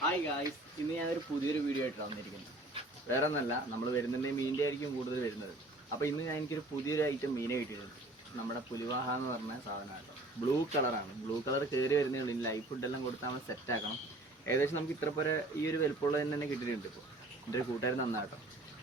Hi guys ഇന്ന് ഞാനൊരു പുതിയൊരു വീഡിയോ ആയിട്ട് വന്നിരിക്കുന്നത് വേറെ ഒന്നല്ല നമ്മൾ വരുന്നുണ്ടെങ്കിൽ മീനിന്റെ ആയിരിക്കും കൂടുതൽ വരുന്നത്. അപ്പോൾ ഇന്ന് ഞാൻ എനിക്കൊരു പുതിയൊരു ഐറ്റം മീനെ കിട്ടിയിട്ടുണ്ട്. നമ്മുടെ പുലിവാഹ എന്ന് പറഞ്ഞ സാധനം കേട്ടോ. ബ്ലൂ കളറാണ് ബ്ലൂ കളർ കയറി വരുന്നേ ഉള്ളൂ ഇനി ലൈഫ് ഫുഡെല്ലാം കൊടുത്താൽ നമ്മൾ സെറ്റ് ആക്കണം. ഏകദേശം നമുക്ക് ഇത്ര പോലെ ഈ ഒരു വലുപ്പമുള്ളത് തന്നെ കിട്ടിയിട്ടുണ്ട് ഇപ്പോൾ എന്റെ ഒരു കൂട്ടുകാരൻ നന്നാട്ടോ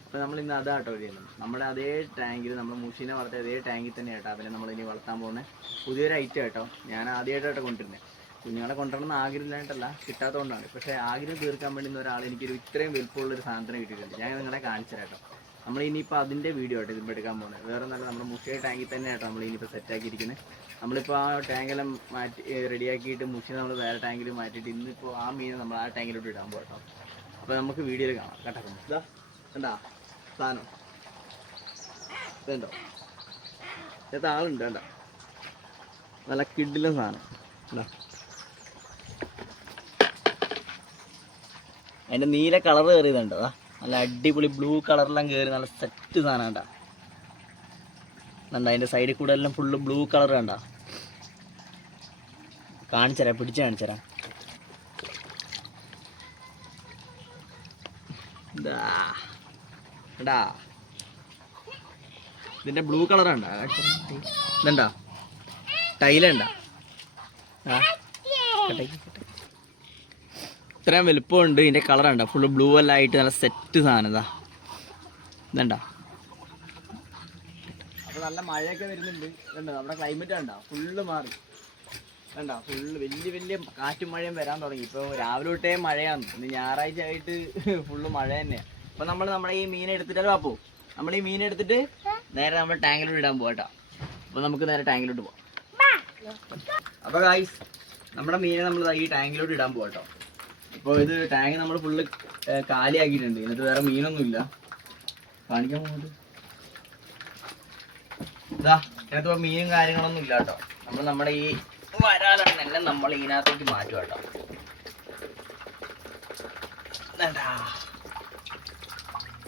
അപ്പോൾ നമ്മൾ ഇന്ന് അതാട്ടോ ചെയ്യുന്നത്. നമ്മുടെ അതേ ടാങ്കിൽ നമ്മൾ മുഷീനെ വളർത്തിയ അതേ ടാങ്കിൽ തന്നെ കേട്ടോ അവനെ നമ്മൾ ഇനി വളർത്താൻ പോകുന്ന. പുതിയൊരു ഐറ്റം കേട്ടോ ഞാൻ ആദ്യമായിട്ടാട്ടോ കൊണ്ടിരുന്നത് കുഞ്ഞുങ്ങളെ കൊണ്ടുവരണം ആഗ്രഹമില്ലായിട്ടല്ല കിട്ടാത്തതുകൊണ്ടാണ്. പക്ഷേ ആഗ്രഹം തീർക്കാൻ വേണ്ടി ഒരാൾ എനിക്കൊരു ഇത്രയും വലുപ്പമുള്ള ഒരു സാധനം കിട്ടിയിട്ടുണ്ട്. ഞാൻ നിങ്ങളെ കാണിച്ചു കേട്ടോ. നമ്മൾ ഇനിയിപ്പോൾ അതിന്റെ വീഡിയോ ആയിട്ട് ഇതിപ്പോൾ എടുക്കാൻ പോകുന്നത്. വേറെ നല്ല നമ്മുടെ മുഷിയ ടാങ്കിൽ തന്നെ ആട്ടോ നമ്മൾ ഇനിയിപ്പോൾ സെറ്റ് ആക്കിയിരിക്കുന്നത് നമ്മളിപ്പോൾ ആ ടാങ്കെല്ലാം മാറ്റി റെഡിയാക്കിയിട്ട് മുഷി നമ്മൾ വേറെ ടാങ്കിൽ മാറ്റിയിട്ട് ഇന്നിപ്പോൾ ആ മീനെ നമ്മൾ ആ ടാങ്കിലോട്ട് ഇടാൻ പോകട്ടോ അപ്പോൾ നമുക്ക് വീഡിയോയിൽ കാണാം. കേട്ടോ ഇതാ എന്താ സാധനം. ഇതുണ്ടോ? ഇതിനകത്ത് ആളുണ്ട് വേണ്ട നല്ല കിഡിലും സാധനം. ഇതാ. അതിന്റെ നീല കളർ കയറിയതുണ്ട് നല്ല അടിപൊളി ബ്ലൂ കളറെല്ലാം കയറി നല്ല സെറ്റ് സാധനം കണ്ടാ? കണ്ട അതിന്റെ സൈഡിൽ കൂടെ എല്ലാം ഫുള്ള് ബ്ലൂ കളർ കണ്ട? കാണിച്ചരാ പിടിച്ച് കാണിച്ചരാ ഇതിന്റെ ബ്ലൂ കളർ ഉണ്ടോ ഇതുണ്ടോ? ടൈലുണ്ടോ ആ. ഇത്രയും വലുപ്പമുണ്ട്. ഇതിന്റെ കളർ ഉണ്ടോ ഫുള്ള് ബ്ലൂ എല്ലാം ആയിട്ട് നല്ല സെറ്റ് സാധനം ഇതാ. ഇതുണ്ടോ? അപ്പൊ നല്ല മഴയൊക്കെ വരുന്നുണ്ട്. കണ്ടോ? നമ്മുടെ ക്ലൈമറ്റ് കണ്ടോ? ഫുള്ള് മാറി. കണ്ടോ? ഫുള്ള് വലിയ വലിയ കാറ്റും മഴയും വരാൻ തുടങ്ങി. ഇപ്പോൾ രാവിലെ തൊട്ടേ മഴയാണ്. ഇന്ന് ഞായറാഴ്ച ആയിട്ട് ഫുള്ള് മഴ തന്നെയാണ് അപ്പൊ നമ്മൾ നമ്മുടെ ഈ മീൻ എടുത്തിട്ടല്ലോ പാപ്പു നമ്മൾ ഈ മീൻ എടുത്തിട്ട് നേരെ നമ്മൾ ടാങ്കിലോട്ട് ഇടാൻ പോകട്ടോ അപ്പൊ നമുക്ക് നേരെ ടാങ്കിലോട്ട് പോവാം. അപ്പൊ ഗായ്സ് നമ്മുടെ മീനെ നമ്മൾ ഈ ടാങ്കിലോട്ട് ഇടാൻ പോകട്ടോ ഇപ്പോൾ ഇത് ടാങ്ക് നമ്മൾ ഫുള്ള് കാലിയാക്കിയിട്ടുണ്ട്. എന്നിട്ട് വേറെ മീനൊന്നുമില്ല. കാണിക്കാൻ പോകുന്നത് ഇതാ ഇതിനകത്ത് മീനും കാര്യങ്ങളൊന്നും ഇല്ല കേട്ടോ. നമ്മൾ നമ്മുടെ ഈ വരാലാണ് എല്ലാം നമ്മൾ ഇതിനകത്തേക്ക് മാറ്റുക കേട്ടോ?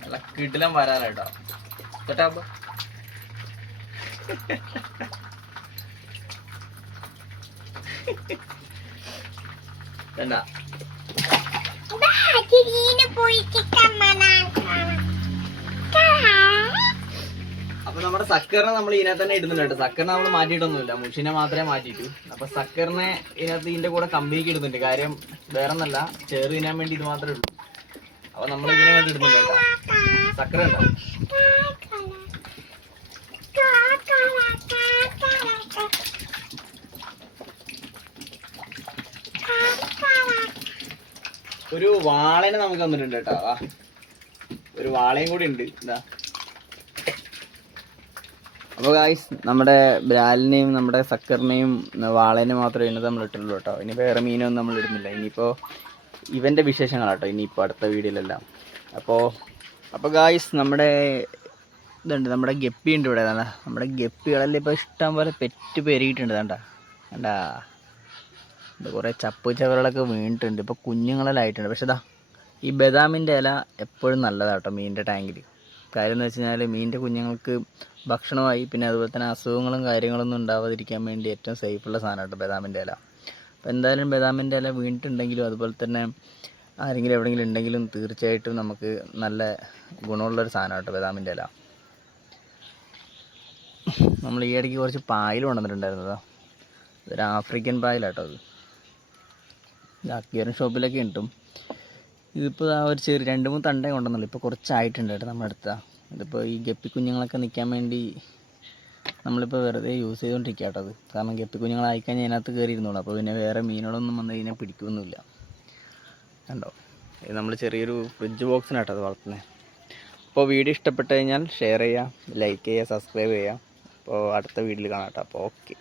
നല്ല കിടിലം വരാലാട്ടോ കേട്ടോ. അപ്പൊ? എന്താ അപ്പൊ നമ്മുടെ സക്കറിനെ നമ്മൾ ഇതിനകത്ത് തന്നെ ഇടുന്നുണ്ട് കേട്ടോ. സക്കറിനെ നമ്മൾ മാറ്റിയിട്ടൊന്നുമില്ല. മുഷിനെ മാത്രമേ മാറ്റിയിട്ടു. അപ്പൊ സക്കറിനെ ഇതിനകത്ത് ഇതിന്റെ കൂടെ കമ്പനിക്ക് ഇടുന്നുണ്ട്. കാര്യം വേറെ ഒന്നല്ല ചേറ് തിന്നാൻ വേണ്ടി ഇത് മാത്രമേ ഉള്ളൂ. അപ്പൊ നമ്മൾ ഇതിനെ വേണ്ടി ഇടുന്നുണ്ട് കേട്ടോ സക്കര ഒരു വാളനെ നമുക്ക് തന്നിട്ടുണ്ട് കേട്ടോ. വാ. ഒരു വാളയും കൂടി ഉണ്ട്. എന്താ അപ്പോൾ ഗായ്സ് നമ്മുടെ ബ്രാലിനെയും നമ്മുടെ സക്കറിനെയും വാളേനെ മാത്രമേ ഇന്നത് നമ്മൾ ഇട്ടുള്ളൂ കേട്ടോ. ഇനി വേറെ മീനൊന്നും നമ്മൾ ഇടുന്നില്ല. ഇനിയിപ്പോൾ ഇവന്റെ വിശേഷങ്ങളാട്ടോ ഇനിയിപ്പോൾ അടുത്ത വീഡിയോയിലെല്ലാം. അപ്പോൾ അപ്പോൾ ഗായ്സ് നമ്മുടെ ഇതുണ്ട്. നമ്മുടെ ഗപ്പി ഉണ്ട് ഇവിടെ. നമ്മുടെ ഗപ്പികളെല്ലാം ഇപ്പോൾ ഇഷ്ടം പോലെ പെറ്റ് പെരുകിയിട്ടുണ്ട്. കണ്ട കണ്ടാ ഇത് കുറേ ചപ്പ് ചവറുകളൊക്കെ വീണിട്ടുണ്ട്. ഇപ്പോൾ കുഞ്ഞുങ്ങളെല്ലാം ആയിട്ടുണ്ട് പക്ഷെ ഇതാ ഈ ബദാമിന്റെ ഇല എപ്പോഴും നല്ലതാട്ടോ മീനിന്റെ ടാങ്കിൽ കാര്യം എന്ന് വെച്ച് കഴിഞ്ഞാൽ മീനിന്റെ കുഞ്ഞുങ്ങൾക്ക് ഭക്ഷണമായി പിന്നെ അതുപോലെ തന്നെ അസുഖങ്ങളും കാര്യങ്ങളൊന്നും ഉണ്ടാവാതിരിക്കാൻ വേണ്ടി ഏറ്റവും സേഫുള്ള സാധനം കേട്ടോ ബദാമിന്റെ ഇല. അപ്പോൾ എന്തായാലും ബദാമിന്റെ ഇല വീണിട്ടുണ്ടെങ്കിലും അതുപോലെ തന്നെ ആരെങ്കിലും എവിടെയെങ്കിലും ഉണ്ടെങ്കിലും തീർച്ചയായിട്ടും നമുക്ക് നല്ല ഗുണമുള്ളൊരു കേട്ടോ ബദാമിന്റെ ഇല. നമ്മൾ ഈ ഇടയ്ക്ക് കുറച്ച് പായൽ കൊണ്ടുവന്നിട്ടുണ്ടായിരുന്നതാ ഇതൊരു ആഫ്രിക്കൻ പായലാട്ടോ അത്. അക്വേറിയം ഷോപ്പിലൊക്കെ കിട്ടും. ഇതിപ്പോൾ ആ ഒരു ചെറിയ രണ്ട് മൂന്ന് തണ്ടേ കൊണ്ടുവന്നുള്ളൂ. ഇപ്പോൾ കുറച്ചായിട്ടുണ്ട് കേട്ടോ നമ്മുടെ അടുത്ത. ഇതിപ്പോൾ ഈ ഗപ്പി കുഞ്ഞുങ്ങളൊക്കെ നിൽക്കാൻ വേണ്ടി നമ്മളിപ്പോൾ വെറുതെ യൂസ് ചെയ്തുകൊണ്ടിരിക്കുക കേട്ടോ അത്. കാരണം ഗപ്പി കുഞ്ഞുങ്ങളായിക്കഴിഞ്ഞാൽ അതിനകത്ത് കയറി ഇരുന്നോളൂ അപ്പോൾ പിന്നെ വേറെ മീനുകളൊന്നും വന്ന് കഴിഞ്ഞാൽ പിടിക്കുമൊന്നുമില്ല കണ്ടോ? ഇത് നമ്മൾ ചെറിയൊരു ഫ്രിഡ്ജ് ബോക്സിനാട്ടോ അത് വളർത്തുന്നത് അപ്പോൾ വീഡിയോ ഇഷ്ടപ്പെട്ട് കഴിഞ്ഞാൽ ഷെയർ ചെയ്യുക ലൈക്ക് ചെയ്യുക സബ്സ്ക്രൈബ് ചെയ്യുക അപ്പോൾ അടുത്ത വീഡിയോയിൽ കാണാം കേട്ടോ. അപ്പോൾ ഓക്കെ